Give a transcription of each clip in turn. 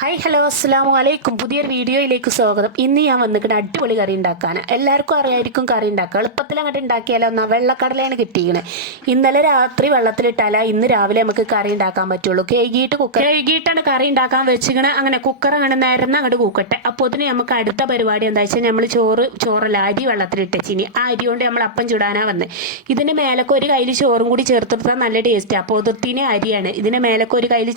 Hi hello അസ്സാം വലൈക്കും പുതിയൊരു വീഡിയോയിലേക്ക് സ്വാഗതം. ഇന്ന് ഞാൻ വന്നിട്ട് അടിപൊളി കറി ഉണ്ടാക്കാൻ എല്ലാവർക്കും അറിയായിരിക്കും കറി ഉണ്ടാക്കുക എളുപ്പത്തിൽ അങ്ങോട്ട് ഉണ്ടാക്കിയാലോ എന്നാൽ വെള്ളക്കടലയാണ് കിട്ടിയിരിക്കുന്നത് ഇന്നലെ രാത്രി വെള്ളത്തിലിട്ടാലാ ഇന്ന് രാവിലെ നമുക്ക് കറി ഉണ്ടാക്കാൻ പറ്റുള്ളൂ. കഴുകിയിട്ട് കുക്കർ കഴുകിയിട്ടാണ് കറി ഉണ്ടാക്കാൻ വെച്ചിങ്ങനെ അങ്ങനെ കുക്കർ അങ്ങനെ നിരന്ന് അങ്ങോട്ട് കൂക്കട്ടെ. അപ്പോൾ അതിന് നമുക്ക് അടുത്ത പരിപാടി എന്താ വെച്ചാൽ നമ്മൾ ചോറ് ചോറല്ല അരി വെള്ളത്തിലിട്ടിച്ചിനി ആ അരി കൊണ്ട് നമ്മൾ അപ്പം ചുടാനാണ് വന്നത് ഇതിന് മേലൊക്കെ ഒരു കയ്യിൽ ചോറും കൂടി ചേർത്തെടുത്താൽ നല്ല ടേസ്റ്റ് അപ്പോൾ അതിർത്തിനെ അരിയാണ്. ഇതിന് മേലൊക്കെ ഒരു കയ്യിൽ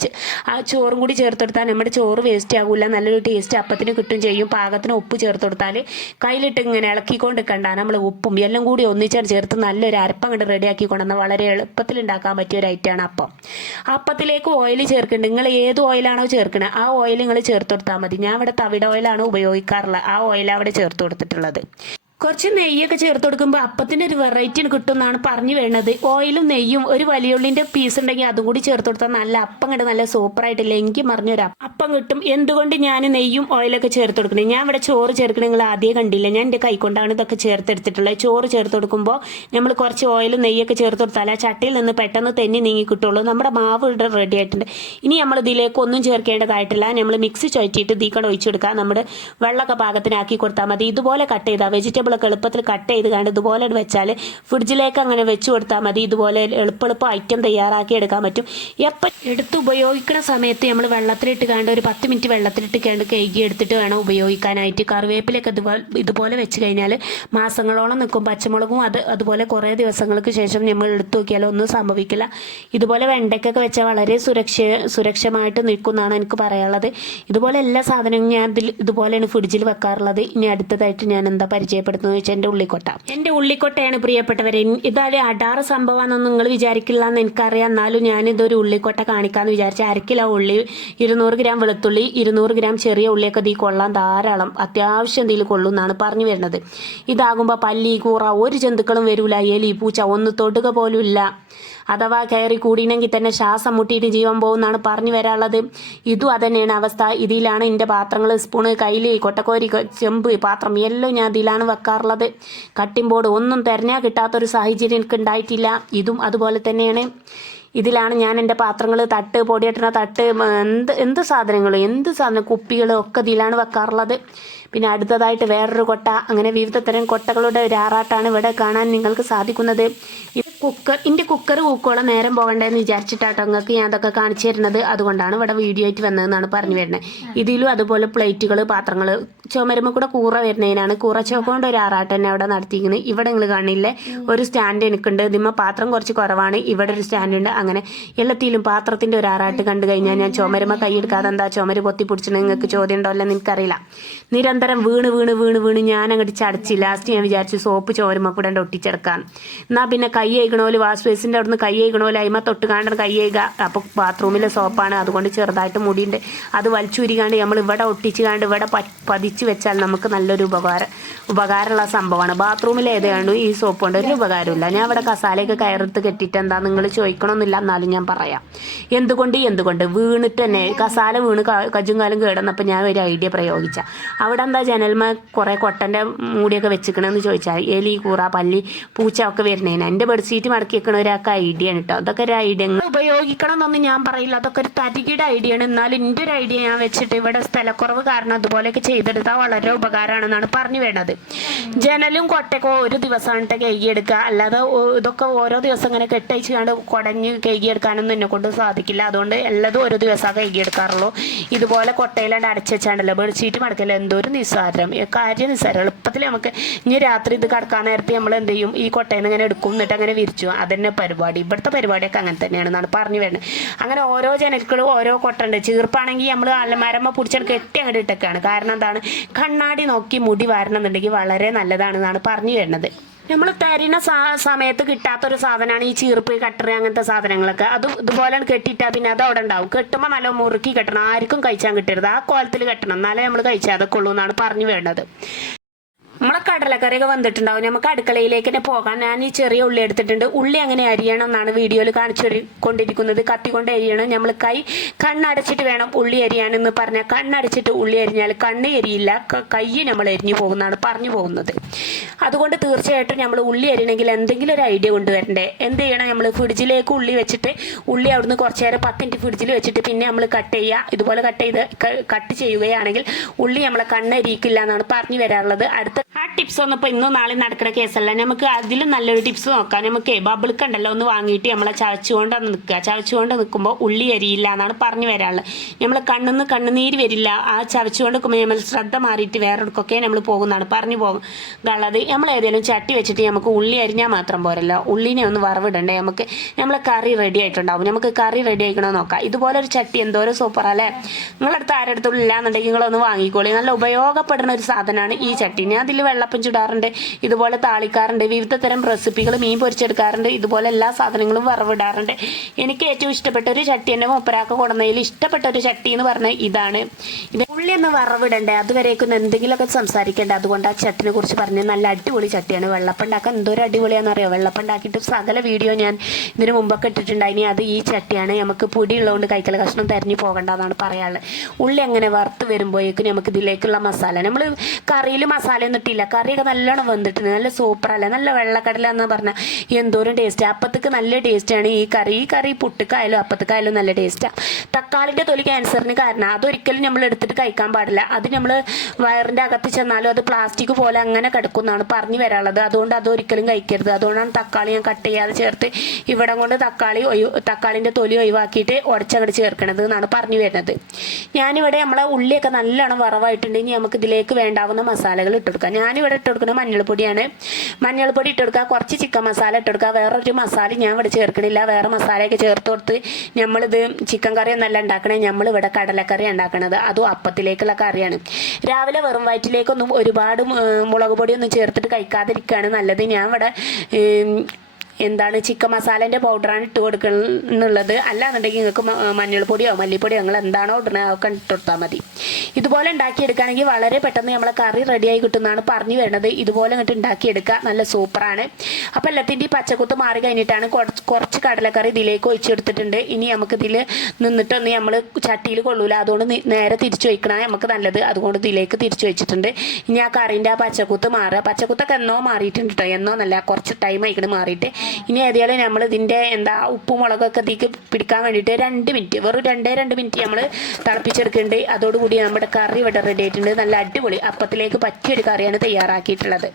ആ ചോറും കൂടി ചേർത്തെടുത്താൽ നമ്മുടെ ചോറ് വേസ്റ്റ് ആകില്ല നല്ലൊരു ടേസ്റ്റ് അപ്പത്തിന് കിട്ടും ചെയ്യും. പാകത്തിന് ഉപ്പ് ചേർത്ത് കൊടുത്താൽ കയ്യിലിട്ട് ഇങ്ങനെ ഇളക്കിക്കൊണ്ട് കണ്ടാൽ നമ്മൾ ഉപ്പും എല്ലാം കൂടി ഒന്നിച്ചാണ് ചേർത്ത് നല്ലൊരു അരപ്പം കണ്ട് റെഡിയാക്കി കൊണ്ടുവന്ന വളരെ എളുപ്പത്തിൽ ഉണ്ടാക്കാൻ പറ്റിയ ഒരു ഐറ്റമാണ് അപ്പം. അപ്പത്തിലേക്ക് ഓയിൽ ചേർക്കുന്നുണ്ട് നിങ്ങൾ ഏത് ഓയിലാണോ ചേർക്കുന്നത് ആ ഓയിൽ നിങ്ങൾ ചേർത്ത് കൊടുത്താൽ മതി. ഞാൻ ഇവിടെ തവിട ഓയിലാണ് ഉപയോഗിക്കാറുള്ളത്. ആ ഓയിൽ അവിടെ ചേർത്ത് കൊടുത്തിട്ടുള്ളത്. കുറച്ച് നെയ്യൊക്കെ ചേർത്ത് കൊടുക്കുമ്പോൾ അപ്പത്തിന്റെ ഒരു വെറൈറ്റി കിട്ടും എന്നാണ് പറഞ്ഞു വേണത് ഓയിലും നെയ്യും ഒരു വലിയുള്ളിന്റെ പീസ് ഉണ്ടെങ്കിൽ അതും കൂടി ചേർത്ത് കൊടുത്താൽ നല്ല അപ്പം കിട്ടും നല്ല സൂപ്പറായിട്ട് ലെങ്കി മറിഞ്ഞൊരു അപ്പം. കിട്ടും. എന്തുകൊണ്ട് ഞാൻ നെയ്യും ഓയിലൊക്കെ ചേർത്ത് കൊടുക്കണേ? ഞാൻ ഇവിടെ ചോറ് ചേർക്കണേ നിങ്ങൾ ആദ്യം കണ്ടില്ല? ഞാൻ എന്റെ കൈകൊണ്ടാണ് ഇതൊക്കെ ചേർത്തെടുത്തിട്ടുള്ളത്. ചോറ് ചേർത്ത് കൊടുക്കുമ്പോൾ നമ്മൾ കുറച്ച് ഓയിലും നെയ്യൊക്കെ ചേർത്ത് കൊടുത്താൽ ആ ചട്ടിയിൽ നിന്ന് പെട്ടെന്ന് തെന്നി നീങ്ങി കിട്ടുള്ളൂ. നമ്മുടെ മാവ് ഇവിടെ റെഡി ആയിട്ടുണ്ട്. ഇനി നമ്മൾ ഇതിലേക്ക് ഒന്നും ചേർക്കേണ്ടതായിട്ടില്ല. നമ്മൾ മിക്സ് ചുറ്റിയിട്ട് തീക്കട ഒഴിച്ചെടുക്കുക നമ്മുടെ വെള്ളമൊക്കെ പാകത്തിനാക്കി കൊടുത്താൽ മതി. ഇതുപോലെ കട്ട് ചെയ്താൽ വെജിറ്റബിൾ ഒക്കെ എളുപ്പത്തിൽ കട്ട് ചെയ്ത് കണ്ട് ഇതുപോലെ വെച്ചാൽ ഫ്രിഡ്ജിലേക്ക് അങ്ങനെ വെച്ച് കൊടുത്താൽ മതി. ഇതുപോലെ എളുപ്പെളുപ്പം ഐറ്റം തയ്യാറാക്കി എടുക്കാൻ പറ്റും. എപ്പം എടുത്ത് ഉപയോഗിക്കുന്ന സമയത്ത് നമ്മൾ വെള്ളത്തിലിട്ട് കണ്ട് ഒരു പത്ത് മിനിറ്റ് വെള്ളത്തിലിട്ട് കണ്ട് കഴുകി എടുത്തിട്ട് വേണം ഉപയോഗിക്കാനായിട്ട്. കറിവേപ്പിലൊക്കെ ഇതുപോലെ ഇതുപോലെ വെച്ച് കഴിഞ്ഞാൽ മാസങ്ങളോളം നിൽക്കും. പച്ചമുളകും അത് അതുപോലെ കുറേ ദിവസങ്ങൾക്ക് ശേഷം നമ്മൾ എടുത്തു നോക്കിയാലോ ഒന്നും സംഭവിക്കില്ല. ഇതുപോലെ വെണ്ടയ്ക്കൊക്കെ വെച്ചാൽ വളരെ സുരക്ഷ സുരക്ഷമായിട്ട് നിൽക്കുന്നതാണ് എനിക്ക് പറയാനുള്ളത്. ഇതുപോലെ എല്ലാ സാധനവും ഞാൻ ഇതിൽ ഇതുപോലെയാണ് ഫ്രിഡ്ജിൽ വെക്കാറുള്ളത്. ഇനി അടുത്തതായിട്ട് ഞാൻ എന്താ പരിചയപ്പെടുത്തുന്നത് വെച്ചാൽ എന്റെ ഉള്ളിക്കോട്ട. എന്റെ ഉള്ളിക്കോട്ടയാണ് പ്രിയപ്പെട്ടവരെ. ഇതാരെ അടാറ് സംഭവമാണെന്ന് നിങ്ങൾ വിചാരിക്കില്ല എന്ന് എനിക്കറിയാം. എന്നാലും ഞാൻ ഇതൊരു ഉള്ളിക്കൊട്ട കാണിക്കാമെന്ന് വിചാരിച്ച കിലോ ഉള്ളി ഇരുന്നൂറ് ഗ്രാം വെളുത്തുള്ളി ഇരുന്നൂറ് ഗ്രാം ചെറിയ ഉള്ളിയൊക്കെ ഇതിൽ കൊള്ളാൻ ധാരാളം അത്യാവശ്യം എന്തെങ്കിലും കൊള്ളും എന്നാണ് പറഞ്ഞു വരുന്നത്. ഇതാകുമ്പോൾ പല്ലി കൂറ ഒരു ജന്തുക്കളും വരൂല എലി പൂച്ച ഒന്ന് തൊടുക പോലും ഇല്ല. അഥവാ കയറി കൂടിയിണെങ്കിൽ തന്നെ ശ്വാസം മുട്ടിയിട്ട് ജീവൻ പോകുന്നാണ് പറഞ്ഞു വരാനുള്ളത്. ഇതും അതന്നെയാണ് അവസ്ഥ. ഇതിലാണ് എന്റെ പാത്രങ്ങൾ സ്പൂണ് കയ്യിൽ കൊട്ടക്കോരി ചെമ്പ് പാത്രം എല്ലാം ഞാൻ ഇതിലാണ് വെക്കാറുള്ളത്. കട്ടിംഗ് ബോർഡ് ഒന്നും തിരഞ്ഞാൽ കിട്ടാത്തൊരു സാഹചര്യം എനിക്ക് ഉണ്ടായിട്ടില്ല. ഇതും അതുപോലെ തന്നെയാണ്. ഇതിലാണ് ഞാൻ എന്റെ പാത്രങ്ങൾ തട്ട് പൊടിയട്ടണ തട്ട് എന്ത് എന്ത് സാധനങ്ങളും എന്ത് സാധനം കുപ്പികളും ഒക്കെ ഇതിലാണ് വെക്കാറുള്ളത്. പിന്നെ അടുത്തതായിട്ട് വേറൊരു കൊട്ട. അങ്ങനെ വിവിധ തരം കൊട്ടകളുടെ ഒരു ആറാട്ടാണ് ഇവിടെ കാണാൻ നിങ്ങൾക്ക് സാധിക്കുന്നത്. ഇത് കുക്കർ എന്റെ കുക്കർ കൂക്കോളം നേരം പോകണ്ടെന്ന് വിചാരിച്ചിട്ടാട്ടോ നിങ്ങൾക്ക് ഞാൻ അതൊക്കെ കാണിച്ചു തരുന്നത്. അതുകൊണ്ടാണ് ഇവിടെ വീഡിയോ ആയിട്ട് വന്നതെന്നാണ് പറഞ്ഞു വരുന്നത്. ഇതിലും അതുപോലെ പ്ലേറ്റുകൾ പാത്രങ്ങൾ ചുമരുമ്പ കൂടെ കൂറ വരുന്നതിനാണ്. കൂറ ചോക്കൊണ്ട് ഒരു ആറാട്ട് തന്നെ അവിടെ നടത്തിയിരിക്കുന്നത്. ഇവിടെ നിങ്ങൾ കാണില്ലേ? ഒരു സ്റ്റാൻഡ് എനിക്കുണ്ട്. ഇതിമ്മ പാത്രം കുറച്ച് കുറവാണ്. ഇവിടെ ഒരു സ്റ്റാൻഡ് ഉണ്ട്. അങ്ങനെ എല്ലാത്തിലും പാത്രത്തിന്റെ ഒരു ആറാട്ട് കണ്ടു കഴിഞ്ഞാൽ ഞാൻ ചുമരുമ കൈയെടുക്കാതെ എന്താ ചുമര് പൊത്തി പിടിച്ചിട്ട് നിങ്ങൾക്ക് ചോദ്യം ഉണ്ടോ അല്ലെന്ന് എനിക്കറിയില്ല. നിരന്തരം വീണ് വീണ് വീണ് വീണ് ഞാൻ അങ്ങോട്ട് ചടച്ച്. ലാസ്റ്റ് ഞാൻ വിചാരിച്ചു സോപ്പ് ചോരുമ കൂടെ ഒട്ടിച്ചെടുക്കാം എന്നാൽ പിന്നെ കൈ കഴിക്കണോൽ വാഷ് ബേസിന്റെ അവിടുന്ന് കൈ കഴിക്കണോൽ അയിമ തൊട്ട് കാണേണ്ട കൈ കഴുകുക. അപ്പോൾ ബാത്റൂമിലെ സോപ്പാണ്. അതുകൊണ്ട് ചെറുതായിട്ട് മുടിയുണ്ട്. അത് വലിച്ചുരികാണ്ട് നമ്മൾ ഇവിടെ ഒട്ടിച്ച് കാണ്ട് ഇവിടെ പതിച്ച് വെച്ചാൽ നമുക്ക് നല്ലൊരു ഉപകാരം ഉപകാരമുള്ള സംഭവമാണ്. ബാത്റൂമിൽ ഏതാണ്ട് ഈ സോപ്പ് കൊണ്ട് ഒരു ഉപകാരമില്ല ഞാൻ ഇവിടെ കസാലയൊക്കെ കയറെടുത്ത് കെട്ടിയിട്ട് എന്താ നിങ്ങൾ ചോദിക്കണമെന്നില്ല എന്നാലും ഞാൻ പറയാം. എന്തുകൊണ്ട് എന്തുകൊണ്ട്? വീണിട്ട് തന്നെ കസാല വീണ് കജുങ്കാലും കാലും കേടന്നപ്പോൾ ഞാൻ ഒരു ഐഡിയ പ്രയോഗിച്ച. അവിടെ എന്താ ജനൽമ കുറേ കൊട്ടന്റെ മൂടിയൊക്കെ വെച്ചിക്കണമെന്ന് ചോദിച്ചാൽ എലി കൂറ പല്ലി പൂച്ച ഒക്കെ വരുന്നതിന് എന്റെ ബെഡ്ഷീറ്റ് മടക്കി വെക്കണ ഒരാൾക്ക് ഐഡിയ ആണ് കേട്ടോ അതൊക്കെ ഒരു ഐഡിയ ഉപയോഗിക്കണം എന്നൊന്നും ഞാൻ പറയില്ല. അതൊക്കെ ഒരു തരികിയുടെ ഐഡിയ ആണ്. എന്നാലും എന്റെ ഒരു ഐഡിയ ഞാൻ വെച്ചിട്ട് ഇവിടെ സ്ഥലക്കുറവ് കാരണം അതുപോലെയൊക്കെ ചെയ്തെടുത്താൽ വളരെ ഉപകാരമാണെന്നാണ് പറഞ്ഞു വേണ്ടത് ജനലും കൊട്ടയൊക്കെ ഒരു ദിവസമായിട്ട് കഴുകിയെടുക്കുക. അല്ലാതെ ഇതൊക്കെ ഓരോ ദിവസം ഇങ്ങനെ കെട്ടയച്ച് കണ്ട് കുടഞ്ഞ് കഴുകിയെടുക്കാനൊന്നും എന്നെ കൊണ്ട് സാധിക്കില്ല. അതുകൊണ്ട് എല്ലാതും ഒരു ദിവസമാണ് കഴുകിയെടുക്കാറുള്ളൂ. ഇതുപോലെ കൊട്ടയിലാണ്ട് അടച്ചു വെച്ചാണ്ടല്ലോ. ബെഡ്ഷീറ്റ് മടക്കില്ല എന്തോ ഒരു നിസ്സാരം. കാര്യം നിസ്സാരം. എളുപ്പത്തിൽ നമുക്ക് ഇനി രാത്രി ഇത് കടക്കാൻ നേരത്തെ നമ്മൾ എന്ത് ചെയ്യും? ഈ കൊട്ടയിൽ ഇങ്ങനെ എടുക്കും എന്നിട്ട് അങ്ങനെ വിരിച്ചു. അതന്നെ പരിപാടി. ഇവിടുത്തെ പരിപാടിയൊക്കെ അങ്ങനെ തന്നെയാണെന്നാണ് പറഞ്ഞു വരുന്നത്. അങ്ങനെ ഓരോ ജനൽക്കളും ഓരോ കൊട്ട ഉണ്ട് ചീർപ്പാണെങ്കിൽ നമ്മൾ അലമാരമ്മ പിടിച്ചാൽ കെട്ടി അങ്ങോട്ട് ഇട്ടൊക്കെയാണ് കാരണം എന്താണ്? കണ്ണാടി നോക്കി മുടി വാരണം എന്നുണ്ടെങ്കിൽ വളരെ നല്ലതാണെന്നാണ് പറഞ്ഞു വരുന്നത്. നമ്മൾ തരുന്ന സാ- സമയത്ത് കിട്ടാത്തൊരു സാധനമാണ് ഈ ചീർപ്പ് കട്ടറ് അങ്ങനത്തെ സാധനങ്ങളൊക്കെ. അത് ഇതുപോലെ കെട്ടിയിട്ടാൽ പിന്നെ അത് അവിടെ ഉണ്ടാവും. കെട്ടുമ്പോൾ നല്ല മുറുക്കി കെട്ടണം. ആർക്കും കഴിച്ചാൽ കിട്ടരുത്. ആ കോലത്തിൽ കെട്ടണം. എന്നാലേ നമ്മൾ കഴിച്ചാൽ അതൊക്കെ ഉള്ളൂ എന്നാണ് പറഞ്ഞു വേണ്ടത്. നമ്മളെ കടലക്കറിയൊക്കെ വന്നിട്ടുണ്ടാവും. നമുക്ക് അടുക്കളയിലേക്ക് തന്നെ പോകാൻ ഞാൻ ഈ ചെറിയ ഉള്ളി എടുത്തിട്ടുണ്ട്. ഉള്ളി അങ്ങനെ അരിയണം എന്നാണ് വീഡിയോയിൽ കാണിച്ചു കൊണ്ടിരിക്കുന്നത്. കത്തി കൊണ്ട് അരിയണം. നമ്മൾ കൈ കണ്ണടച്ചിട്ട് വേണം ഉള്ളി അരിയാനെന്ന് പറഞ്ഞാൽ കണ്ണടച്ചിട്ട് ഉള്ളി അരിഞ്ഞാൽ കണ്ണ് എരിയില്ല. കൈ നമ്മൾ എരിഞ്ഞു പോകുന്നതാണ് പറഞ്ഞു പോകുന്നത്. അതുകൊണ്ട് തീർച്ചയായിട്ടും നമ്മൾ ഉള്ളി അരിയണമെങ്കിൽ എന്തെങ്കിലും ഒരു ഐഡിയ കൊണ്ടുവരണ്ടേ. എന്ത് ചെയ്യണം? നമ്മൾ ഫ്രിഡ്ജിലേക്ക് ഉള്ളി വെച്ചിട്ട് ഉള്ളി അവിടുന്ന് കുറച്ച് നേരം പത്ത് മിനിറ്റ് ഫ്രിഡ്ജിൽ വെച്ചിട്ട് പിന്നെ നമ്മൾ കട്ട് ചെയ്യുക. ഇതുപോലെ കട്ട് ചെയ്ത് കട്ട് ചെയ്യുകയാണെങ്കിൽ ഉള്ളി നമ്മളെ കണ്ണെരിക്കില്ല എന്നാണ് പറഞ്ഞു വരാറുള്ളത്. അടുത്ത ആ ടിപ്സ് ഒന്നും ഇന്നും നാളെ നടക്കുന്ന കേസല്ല. നമുക്ക് അതിലും നല്ലൊരു ടിപ്സ് നോക്കാം. നമുക്ക് ബബിൾക്ക് ഉണ്ടല്ലോ ഒന്ന് വാങ്ങിയിട്ട് നമ്മളെ ചവച്ചുകൊണ്ട് നിൽക്കുക. ചവച്ചുകൊണ്ട് നിൽക്കുമ്പോൾ ഉള്ളി അരിയില്ല എന്നാണ് പറഞ്ഞു വരാനുള്ളത്. നമ്മൾ കണ്ണിന്ന് കണ്ണുനീര് വരില്ല. ആ ചവച്ചുകൊണ്ട് നിൽക്കുമ്പോൾ നമ്മൾ ശ്രദ്ധ മാറിയിട്ട് വേറെടുക്കൊക്കെ നമ്മൾ പോകുന്നതാണ്. പറഞ്ഞു പോകുന്നത് നമ്മൾ ഏതെങ്കിലും ചട്ടി വെച്ചിട്ട് നമുക്ക് ഉള്ളി അരിഞ്ഞാൽ മാത്രം പോരല്ലോ. ഉള്ളിനെ ഒന്ന് വറവിടണ്ടേ? നമുക്ക് നമ്മളെ കറി റെഡി ആയിട്ടുണ്ടാവും. നമുക്ക് കറി റെഡി ആയിക്കണമെന്ന് നോക്കാം. ഇതുപോലെ ഒരു ചട്ടി എന്തോരം സൂപ്പർ അല്ലേ നിങ്ങളടുത്ത് ആരുടെ അടുത്തുള്ള ഇല്ലാന്നുണ്ടെങ്കിൽ നിങ്ങളൊന്ന് വാങ്ങിക്കോളി. നല്ല ഉപയോഗപ്പെടുന്ന ഒരു സാധനമാണ് ഈ ചട്ടി. ഞാൻ അതിൽ വെള്ളപ്പം ചുടാറുണ്ട് ഇതുപോലെ താളിക്കാറുണ്ട് വിവിധ തരം റെസിപ്പികൾ മീൻ പൊരിച്ചെടുക്കാറുണ്ട് ഇതുപോലെ എല്ലാ സാധനങ്ങളും വറവിടാറുണ്ട്. എനിക്ക് ഏറ്റവും ഇഷ്ടപ്പെട്ട ഒരു ചട്ടി എന്റെ മൂപ്പരാക്ക കൊടുന്നതിൽ ഇഷ്ടപ്പെട്ട ഒരു ചട്ടി എന്ന് പറഞ്ഞാൽ ഇതാണ്. ഇത് ഉള്ളി ഒന്ന് വറവിടണ്ടേ? അതുവരേക്കും എന്തെങ്കിലുമൊക്കെ സംസാരിക്കേണ്ടത് അതുകൊണ്ട് ആ ചട്ടിനെ കുറിച്ച് പറഞ്ഞ് നല്ല അടിപൊളി ചട്ടിയാണ്. വെള്ളപ്പം ഉണ്ടാക്കാൻ എന്തോരം അടിപൊളിയാണെന്നറിയോ വെള്ളപ്പം ഉണ്ടാക്കിയിട്ട് സകല വീഡിയോ ഞാൻ ഇതിന് മുമ്പൊക്കെ ഇട്ടിട്ടുണ്ടായിനി അത് ഈ ചട്ടിയാണ്. നമുക്ക് പൊടി ഉള്ളതുകൊണ്ട് കൈക്കല കഷ്ണം തെരഞ്ഞു പോകണ്ടെന്നാണ് പറയാനുള്ളത്. ഉള്ളി അങ്ങനെ വറുത്ത് വരുമ്പോഴേക്കും നമുക്ക് ഇതിലേക്കുള്ള മസാല. നമ്മൾ കറിയിൽ മസാല ഒന്നും ഇട്ടില്ല കറിയൊക്കെ നല്ലോണം വന്നിട്ടുണ്ട് നല്ല സൂപ്പറല്ല നല്ല വെള്ളക്കടല എന്ന് പറഞ്ഞാൽ എന്തോരം ടേസ്റ്റ് അപ്പത്തേക്ക് നല്ല ടേസ്റ്റാണ് ഈ കറി. ഈ കറി പുട്ടുക്കായാലും അപ്പത്തേക്കായാലും നല്ല ടേസ്റ്റാണ് തക്കാളിന്റെ തൊലി ക്യാൻസറിന് കാരണം. അതൊരിക്കലും നമ്മൾ എടുത്തിട്ട് കഴിക്കാൻ പാടില്ല. അത് നമ്മൾ വയറിന്റെ അകത്ത് ചെന്നാലും അത് പ്ലാസ്റ്റിക് പോലെ അങ്ങനെ കിടക്കുന്നതാണ് പറഞ്ഞു വരാനുള്ളത്. അതുകൊണ്ട് അതൊരിക്കലും കഴിക്കരുത്. അതുകൊണ്ടാണ് തക്കാളി ഞാൻ കട്ട് ചെയ്യാതെ ചേർത്ത് ഇവിടെ കൊണ്ട് തക്കാളി ഒഴി തക്കാളിന്റെ തൊലി ഒഴിവാക്കിയിട്ട് ഉടച്ചങ്ങോട്ട് ചേർക്കണത് എന്നാണ് പറഞ്ഞു വരുന്നത്. ഞാനിവിടെ നമ്മളെ ഉള്ളിയൊക്കെ നല്ലോണം വറവായിട്ടുണ്ടെങ്കിൽ നമുക്ക് ഇതിലേക്ക് വേണ്ടാവുന്ന മസാലകൾ ഇട്ട് കൊടുക്കാം. ഞാനിവിടെ ഇട്ട് കൊടുക്കുന്നത് മഞ്ഞൾപ്പൊടിയാണ്. മഞ്ഞൾപ്പൊടി ഇട്ട് കൊടുക്കുക കുറച്ച് ചിക്കൻ മസാല ഇട്ട് കൊടുക്കുക. വേറൊരു മസാല ഞാൻ ഇവിടെ ചേർക്കണില്ല. വേറെ മസാലയൊക്കെ ചേർത്ത് കൊടുത്ത് നമ്മളിത് ചിക്കൻ കറി ഒന്നല്ല ഉണ്ടാക്കണേ. നമ്മൾ ഇവിടെ കടലക്കറി ഉണ്ടാക്കണത്. അതും അപ്പത്തിലേക്കുള്ള കറിയാണ്. രാവിലെ വെറും വയറ്റിലേക്കൊന്നും ഒരുപാട് മുളക് പൊടിയൊന്നും ചേർത്തിട്ട് കഴിക്കാതിരിക്കുകയാണ് നല്ലത്. ഞാൻ ഇവിടെ എന്താണ് ചിക്കൻ മസാലേന്റെ പൗഡറാണ് ഇട്ട് കൊടുക്കുന്നുള്ളത് അല്ലാന്നുണ്ടെങ്കിൽ നിങ്ങൾക്ക് മഞ്ഞൾപ്പൊടിയോ മല്ലിപ്പൊടിയോ നിങ്ങൾ എന്താണോ ഉടനെ അതൊക്കെ ഇട്ട് കൊടുത്താൽ മതി. ഇതുപോലെ ഉണ്ടാക്കിയെടുക്കുകയാണെങ്കിൽ വളരെ പെട്ടെന്ന് നമ്മളെ കറി റെഡിയായി കിട്ടുന്നതാണ് പറഞ്ഞു വരുന്നത്. ഇതുപോലെ ഇങ്ങോട്ട് ഉണ്ടാക്കിയെടുക്കുക. നല്ല സൂപ്പറാണ് അപ്പോൾ എല്ലാത്തിന്റെ ഈ പച്ചക്കുത്ത് മാറി കഴിഞ്ഞിട്ടാണ് കുറച്ച് കുറച്ച് കടലക്കറി ഇതിലേക്ക് ഒഴിച്ചെടുത്തിട്ടുണ്ട് ഇനി നമുക്ക് ഇതിൽ നിന്നിട്ടൊന്ന് നമ്മൾ ചട്ടിയിൽ കൊള്ളൂല. അതുകൊണ്ട് നേരെ തിരിച്ചു വയ്ക്കണ നമുക്ക് നല്ലത്. അതുകൊണ്ട് ഇതിലേക്ക് തിരിച്ചു വെച്ചിട്ടുണ്ട് ഇനി ആ കറിന്റെ ആ പച്ചക്കുത്ത് മാറുക. പച്ചക്കുത്തൊക്കെ എന്നോ മാറിയിട്ടുണ്ട് കേട്ടോ എന്നോ നല്ല കുറച്ച് ടൈം ആയിക്കണ് മാറിയിട്ട്. ഇനി ഏതായാലും നമ്മൾ ഇതിന്റെ എന്താ ഉപ്പും മുളകൊക്കെ തീക്ക് പിടിക്കാൻ വേണ്ടിയിട്ട് രണ്ട് മിനിറ്റ് വെറും രണ്ടേ രണ്ട് മിനിറ്റ് നമ്മൾ തിളപ്പിച്ചെടുക്കുന്നുണ്ട്. അതോടുകൂടി നമ്മുടെ കറി ഇവിടെ റെഡി ആയിട്ടുണ്ട്. നല്ല അടിപൊളി അപ്പത്തിലേക്ക് പറ്റിയൊരു കറിയാണ് തയ്യാറാക്കിയിട്ടുള്ളത്.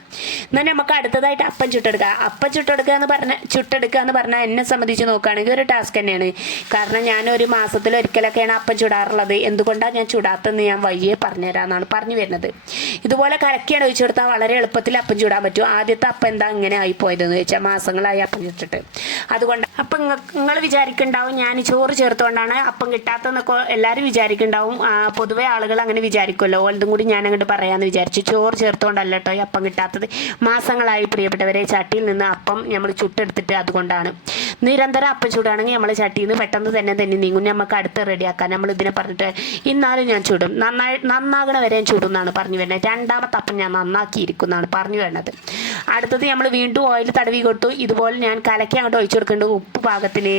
എന്നാൽ നമുക്ക് അടുത്തതായിട്ട് അപ്പം ചുട്ടെടുക്കുക അപ്പം ചുട്ടെടുക്കുക എന്ന് പറഞ്ഞ ചുട്ടെടുക്കുക എന്ന് പറഞ്ഞാൽ എന്നെ സംബന്ധിച്ച് നോക്കുകയാണെങ്കിൽ ഒരു ടാസ്ക് തന്നെയാണ്. കാരണം ഞാൻ ഒരു മാസത്തിൽ ഒരിക്കലൊക്കെയാണ് അപ്പം ചുടാറുള്ളത്. എന്തുകൊണ്ടാണ് ഞാൻ ചുടാത്തതെന്ന് ഞാൻ വഴിയെ പറഞ്ഞുതരാമെന്നാണ് പറഞ്ഞു വരുന്നത്. ഇതുപോലെ കലക്കിയാണ് ഒഴിച്ചു കൊടുത്താൽ വളരെ എളുപ്പത്തിൽ അപ്പം ചുടാൻ പറ്റും. ആദ്യത്തെ അപ്പം എന്താ ഇങ്ങനെ ആയിപ്പോയതെന്ന് വെച്ചാൽ മാസങ്ങളായി അപ്പം പറഞ്ഞിട്ടിട്ട് അതുകൊണ്ട് അപ്പം നിങ്ങൾ വിചാരിക്കുന്നുണ്ടാവും ഞാൻ ചോറ് ചേർത്തുകൊണ്ടാണ് അപ്പം കിട്ടാത്തതെന്നൊക്കെ എല്ലാവരും വിചാരിക്കുന്നുണ്ടാവും പൊതുവെ ആളുകൾ അങ്ങനെ വിചാരിക്കുമല്ലോ ഓലതും കൂടി ഞാൻ അങ്ങോട്ട് പറയാമെന്ന് വിചാരിച്ചു ചോറ് ചേർത്തുകൊണ്ടല്ല കേട്ടോ ഈ അപ്പം കിട്ടാത്തത്. മാസങ്ങളായി പ്രിയപ്പെട്ടവരെ ചട്ടിയിൽ നിന്ന് അപ്പം നമ്മൾ ചുട്ടെടുത്തിട്ട് അതുകൊണ്ടാണ്. നിരന്തരം അപ്പം ചൂടാണെങ്കിൽ നമ്മൾ ചട്ടിയിൽ നിന്ന് പെട്ടെന്ന് തന്നെ തന്നെ നീങ്ങും. നമുക്ക് അടുത്ത് റെഡിയാക്കാൻ നമ്മൾ ഇതിനെ പറഞ്ഞിട്ട് ഇന്നാലും ഞാൻ ചൂടും. നന്നായി നന്നാകണ വരെ ഞാൻ ചുടും എന്നാണ് പറഞ്ഞു വരുന്നത്. രണ്ടാമത്തെ അപ്പം ഞാൻ നന്നാക്കിയിരിക്കും എന്നാണ് പറഞ്ഞു വരുന്നത്. അടുത്തത് നമ്മൾ വീണ്ടും ഓയിൽ തടവി കൊടുത്തു. ഇതുപോലെ ഞാൻ കലക്കി അങ്ങോട്ട് ഒഴിച്ചു കൊടുക്കേണ്ടത് ഉപ്പ് പാകത്തിന്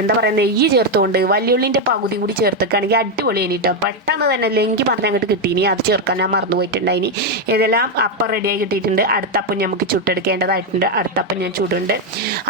എന്താ പറയുക നെയ്യ് ചേർത്തുകൊണ്ട് വലിയുള്ളിന്റെ പകുതി കൂടി ചേർത്തേക്കാണെങ്കിൽ അടിപൊളി കേട്ടോ പെട്ടെന്ന് തന്നെ ലെങ്കി പറഞ്ഞ് അങ്ങോട്ട് കിട്ടീനി. അത് ചേർക്കാൻ ഞാൻ മറന്നു പോയിട്ടുണ്ടായിനി. ഇതെല്ലാം അപ്പം റെഡിയായി കിട്ടിയിട്ടുണ്ട്. അടുത്തപ്പം നമുക്ക് ചുട്ടെടുക്കേണ്ടതായിട്ടുണ്ട്. അടുത്തപ്പം ഞാൻ ചുടുണ്ട്.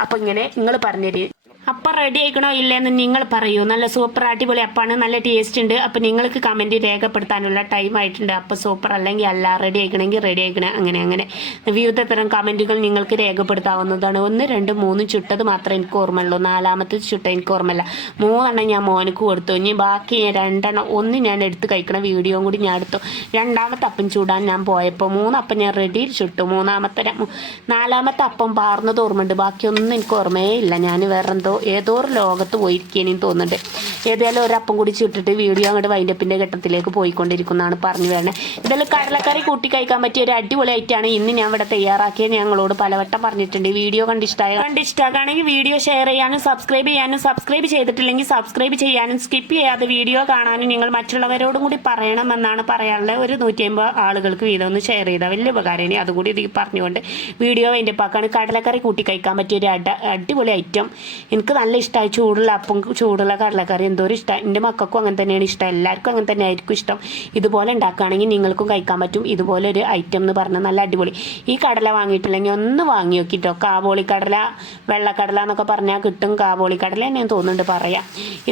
അപ്പം ഇങ്ങനെ നിങ്ങൾ പറഞ്ഞുതരി അപ്പം റെഡി ആയിക്കണോ ഇല്ലേന്ന് നിങ്ങൾ പറയൂ. നല്ല സൂപ്പർ അടിപൊളി അപ്പാണ്. നല്ല ടേസ്റ്റ് ഉണ്ട്. അപ്പം നിങ്ങൾക്ക് കമന്റ് രേഖപ്പെടുത്താനുള്ള ടൈം ആയിട്ടുണ്ട്. അപ്പം സൂപ്പർ അല്ലെങ്കിൽ അല്ല റെഡി ആയിക്കണമെങ്കിൽ റെഡി ആയിക്കണേ. അങ്ങനെ അങ്ങനെ. വിവിധ തരം കമന്റുകൾ നിങ്ങൾക്ക് രേഖപ്പെടുത്താവുന്നതാണ്. ഒന്ന് രണ്ട് മൂന്ന് ചുട്ടത് മാത്രമേ എനിക്ക് ഓർമ്മയുള്ളൂ. നാലാമത്തെ ചുട്ട എനിക്ക് ഓർമ്മയില്ല. മൂന്നെണ്ണം ഞാൻ മോനക്ക് കൊടുത്തു. ഇനി ബാക്കി രണ്ടെണ്ണം ഒന്ന് ഞാൻ എടുത്ത് കഴിക്കണ വീഡിയോയും കൂടി ഞാൻ എടുത്തു. രണ്ടാമത്തെ അപ്പം ചൂടാൻ ഞാൻ പോയപ്പോൾ മൂന്നപ്പം ഞാൻ റെഡി ചുട്ടു. മൂന്നാമത്തെ നാലാമത്തെ അപ്പം പാർന്നത് ഓർമ്മയുണ്ട്. ബാക്കിയൊന്നും എനിക്ക് ഓർമ്മയേ ഇല്ല. ഞാൻ വേറെ എന്തോ ഏതോ ഒരു ലോകത്ത് പോയിരിക്കേനെന്ന് തോന്നുന്നുണ്ട്. ഏതായാലും ഒരപ്പം കൂടി ചുട്ടിട്ട് വീഡിയോ അങ്ങോട്ട് വൈൻഡപ്പിന്റെ ഘട്ടത്തിലേക്ക് പോയിക്കൊണ്ടിരിക്കുന്നതാണ് പറഞ്ഞു വരണേ. ഇതെല്ലാം കടലക്കറി കൂട്ടി കഴിക്കാൻ പറ്റിയ ഒരു അടിപൊളി ആയിട്ടാണ് ഇന്ന് ഞാൻ ഇവിടെ തയ്യാറാക്കിയത് ഞങ്ങളോട് പലവട്ടം പറഞ്ഞിട്ടുണ്ട്. വീഡിയോ കണ്ടിഷ്ടായ കണ്ടിഷ്ടമാണെങ്കിൽ വീഡിയോ ഷെയർ ചെയ്യാനും സബ്സ്ക്രൈബ് ചെയ്യാനും സബ്സ്ക്രൈബ് ചെയ്തിട്ടില്ലെങ്കിൽ സബ്സ്ക്രൈബ് ചെയ്യാനും സ്കിപ്പ് ചെയ്യാതെ വീഡിയോ കാണാനും നിങ്ങൾ മറ്റുള്ളവരോടും കൂടി പറയണമെന്നാണ് പറയാനുള്ള ഒരു നൂറ്റി അമ്പത് ആളുകൾക്ക് വീതം ഒന്ന് ഷെയർ ചെയ്താൽ വലിയ ഉപകാരം. അതുകൂടി ഇത് പറഞ്ഞുകൊണ്ട് വീഡിയോ അതിന്റെ പാക്കാണ് കടലക്കറി കൂട്ടി കഴിക്കാൻ പറ്റിയ ഒരു അടിപൊളി ഐറ്റം എനിക്ക് നല്ല ഇഷ്ടമായി ചൂടുള്ള അപ്പം ചൂടുള്ള കടലക്കറി എന്തോരം ഇഷ്ടം. എന്റെ മക്കൾക്കും അങ്ങനെ തന്നെയാണ് ഇഷ്ടം. എല്ലാവർക്കും അങ്ങനെ തന്നെ ആയിരിക്കും ഇഷ്ടം. ഇതുപോലെ ഉണ്ടാക്കുകയാണെങ്കിൽ നിങ്ങൾക്കും കഴിക്കാൻ പറ്റും. ഇതുപോലെ ഒരു ഐറ്റം എന്ന് പറഞ്ഞാൽ നല്ല അടിപൊളി. ഈ കടല വാങ്ങിയിട്ടില്ലെങ്കിൽ ഒന്ന് വാങ്ങി നോക്കിട്ടോ. കാബോളി കടല വെള്ളക്കടല എന്നൊക്കെ പറഞ്ഞാൽ കിട്ടും. കാബോളി കടല തന്നെ തോന്നുന്നുണ്ട് പറയാം.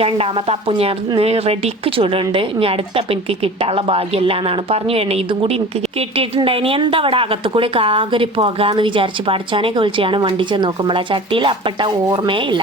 രണ്ടാമത്തെ അപ്പം ഞാൻ റെഡിക്ക് ചൂടുണ്ട് ഞാൻ അടുത്ത അപ്പം എനിക്ക് കിട്ടാനുള്ള ഭാഗ്യമല്ല എന്നാണ് പറഞ്ഞു വേണേ ഇതും കൂടി എനിക്ക് കിട്ടിയിട്ടുണ്ടായിനി എന്താ അവിടെ അകത്ത് കൂടി കാകരി പോകാന്ന് വിചാരിച്ച് പഠിച്ചാനൊക്കെ വിളിച്ചാണ് വണ്ടി നോക്കുമ്പോൾ ആ ചട്ടിയിൽ അപ്പട്ട ഓർമ്മയേ ഇല്ല.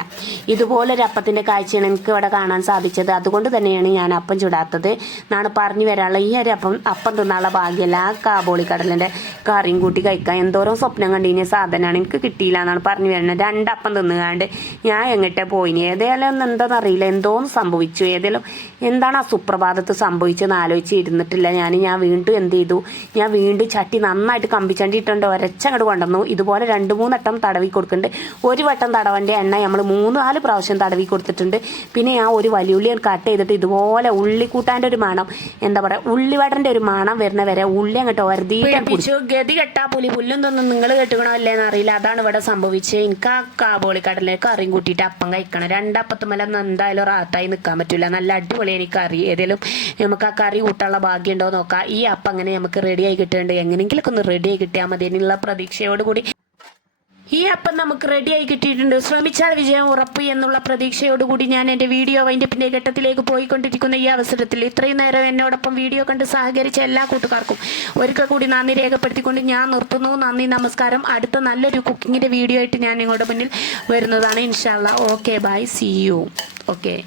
ഇതുപോലെ ഒരു അപ്പത്തിന്റെ കാഴ്ചയാണ് എനിക്ക് ഇവിടെ കാണാൻ സാധിച്ചത്. അതുകൊണ്ട് തന്നെയാണ് ഞാൻ അപ്പം ചുടാത്തത്. എന്നാണ് പറഞ്ഞു വരാനുള്ള ഈ ഒരു അപ്പം അപ്പം തിന്നാനുള്ള ഭാഗ്യമല്ല ആ കാബോളി കടലിന്റെ കറിയും കൂട്ടി കഴിക്കാൻ എന്തോരം സ്വപ്നം കണ്ടിന്. സാധനമാണ് എനിക്ക് കിട്ടിയില്ല എന്നാണ് പറഞ്ഞു വരുന്നത് രണ്ടപ്പം തിന്നുകാണ്ട് ഞാൻ എങ്ങോട്ടേ പോയിനി? ഏതായാലും എന്താണെന്ന് അറിയില്ല. എന്തോന്ന് സംഭവിച്ചു? ഏതായാലും എന്താണ് ആ സുപ്രഭാതത്ത് സംഭവിച്ചെന്ന് ആലോചിച്ച് ഇരുന്നിട്ടില്ല. ഞാൻ ഞാൻ വീണ്ടും എന്ത് ചെയ്തു? ഞാൻ വീണ്ടും ചട്ടി നന്നായിട്ട് കമ്പിച്ചണ്ടിട്ടുണ്ട് ഒരച്ചങ്ങോട്ട് കൊണ്ടുവന്നു. ഇതുപോലെ രണ്ട് മൂന്നെട്ടം തടവി കൊടുക്കുന്നുണ്ട് ഒരു വട്ടം തടവന്റെ എണ്ണ നമ്മൾ മൂന്ന് നാല് പ്രാവശ്യം തടവി കൊടുത്തിട്ടുണ്ട്. പിന്നെ ആ ഒരു വലിയുള്ളി കട്ട് ചെയ്തിട്ട് ഇതുപോലെ ഉള്ളിക്കൂട്ടാന്റെ ഒരു മണം എന്താ പറയുക ഉള്ളിവടന്റെ ഒരു മണം വരുന്ന വരെ ഉള്ളി അങ്ങോട്ട് ഒരതിയിട്ട് ഗതി കെട്ടാ പുലി. പുല്ലും തൊന്നും. നിങ്ങൾ കെട്ടുകണോ അല്ലേന്ന് അറിയില്ല അതാണ് ഇവിടെ സംഭവിച്ചത്. എനിക്ക് ആ കാബോളി കടലിൽ കറിയും കൂട്ടിയിട്ട് അപ്പം കഴിക്കണം. രണ്ടപ്പത്തുമല്ലൊന്നും എന്തായാലും റാത്തായി നിൽക്കാൻ പറ്റില്ല നല്ല അടിപൊളി എനിക്ക് കറി. ഏതെങ്കിലും നമുക്ക് ആ കറി കൂട്ടാനുള്ള ഭാഗ്യം ഉണ്ടോ നോക്കാം. ഈ അപ്പം അങ്ങനെ നമുക്ക് റെഡിയായി കിട്ടുന്നുണ്ട് എങ്ങനെയെങ്കിലൊക്കെ ഒന്ന് റെഡിയായി കിട്ടിയാൽ മതി. എന്നുള്ള പ്രതീക്ഷയോട് കൂടി ഈ അപ്പം നമുക്ക് റെഡിയായി കിട്ടിയിട്ടുണ്ട്. ശ്രമിച്ചാൽ വിജയം ഉറപ്പ് എന്നുള്ള പ്രതീക്ഷയോടുകൂടി ഞാൻ എന്റെ വീഡിയോ വൈൻഡപ്പിന്റെ ഘട്ടത്തിലേക്ക് പോയിക്കൊണ്ടിരിക്കുന്ന ഈ അവസരത്തിൽ ഇത്രയും നേരം എന്നോടൊപ്പം വീഡിയോ കണ്ട് സഹകരിച്ച എല്ലാ കൂട്ടുകാർക്കും ഒരിക്കൽ കൂടി നന്ദി രേഖപ്പെടുത്തിക്കൊണ്ട് ഞാൻ നിർത്തുന്നു. നന്ദി നമസ്കാരം. അടുത്ത നല്ലൊരു കുക്കിങ്ങിന്റെ വീഡിയോ ആയിട്ട് ഞാൻ നിങ്ങളുടെ മുന്നിൽ വരുന്നതാണ്. ഇൻഷാല്ല okay bye see you okay